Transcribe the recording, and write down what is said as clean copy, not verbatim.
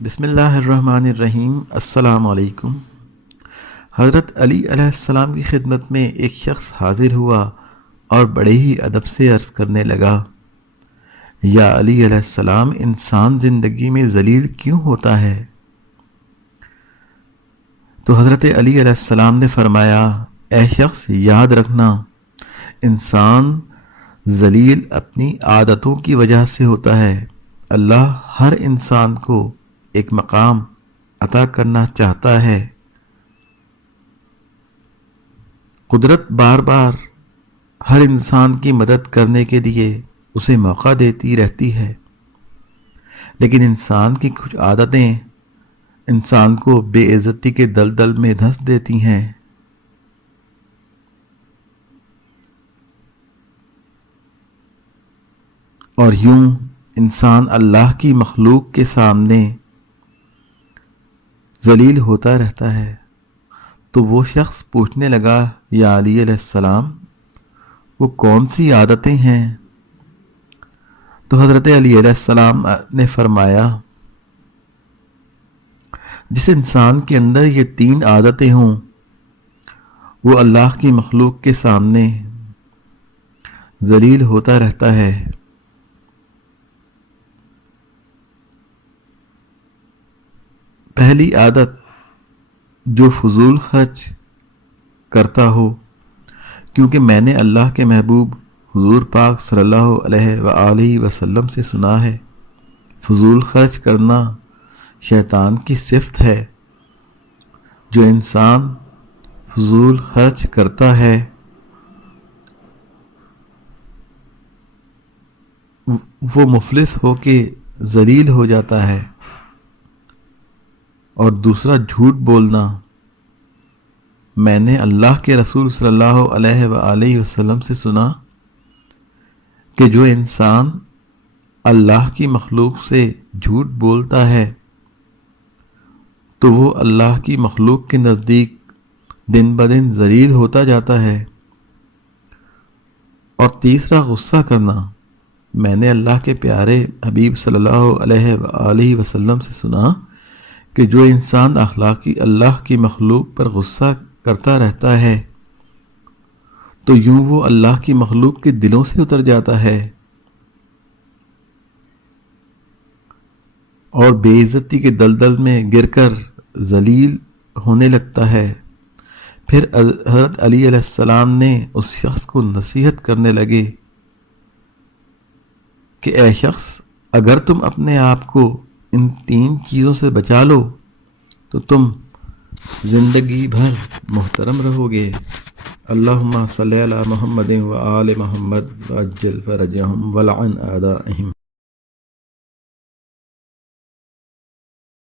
بسم اللہ الرحمن الرحیم۔ السلام علیکم۔ حضرت علی علیہ السلام کی خدمت میں ایک شخص حاضر ہوا اور بڑے ہی ادب سے عرض کرنے لگا، یا علی علیہ السلام، انسان زندگی میں ذلیل کیوں ہوتا ہے؟ تو حضرت علی علیہ السلام نے فرمایا، اے شخص، یاد رکھنا، انسان ذلیل اپنی عادتوں کی وجہ سے ہوتا ہے۔ اللہ ہر انسان کو ایک مقام عطا کرنا چاہتا ہے۔ قدرت بار بار ہر انسان کی مدد کرنے کے لیے اسے موقع دیتی رہتی ہے، لیکن انسان کی کچھ عادتیں انسان کو بے عزتی کے دلدل میں دھنس دیتی ہیں۔ اور یوں انسان اللہ کی مخلوق کے سامنے ذلیل ہوتا رہتا ہے۔ تو وہ شخص پوچھنے لگا، یا علی علیہ السلام، وہ کون سی عادتیں ہیں؟ تو حضرت علی علیہ السلام نے فرمایا، جس انسان کے اندر یہ 3 عادتیں ہوں وہ اللہ کی مخلوق کے سامنے ذلیل ہوتا رہتا ہے۔ پہلی عادت، جو فضول خرچ کرتا ہو، کیونکہ میں نے اللہ کے محبوب حضور پاک صلی اللہ علیہ وآلہ وسلم سے سنا ہے، فضول خرچ کرنا شیطان کی صفت ہے۔ جو انسان فضول خرچ کرتا ہے وہ مفلس ہو کے ذلیل ہو جاتا ہے۔ اور دوسرا، جھوٹ بولنا۔ میں نے اللہ کے رسول صلی اللہ علیہ وآلہ وسلم سے سنا کہ جو انسان اللہ کی مخلوق سے جھوٹ بولتا ہے تو وہ اللہ کی مخلوق کے نزدیک دن بدن ذلیل ہوتا جاتا ہے۔ اور تیسرا، غصہ کرنا۔ میں نے اللہ کے پیارے حبیب صلی اللہ علیہ وآلہ وسلم سے سنا کہ جو انسان اللہ کی مخلوق پر غصہ کرتا رہتا ہے تو یوں وہ اللہ کی مخلوق کے دلوں سے اتر جاتا ہے اور بے عزتی کے دلدل میں گر کر ذلیل ہونے لگتا ہے۔ پھر حضرت علی علیہ السلام نے اس شخص کو نصیحت کرنے لگے کہ اے شخص، اگر تم اپنے آپ کو ان 3 چیزوں سے بچا لو تو تم زندگی بھر محترم رہو گے۔ اللہم صلی علی محمد و آل محمد وعجل فرجہم ولعن اعدائہم۔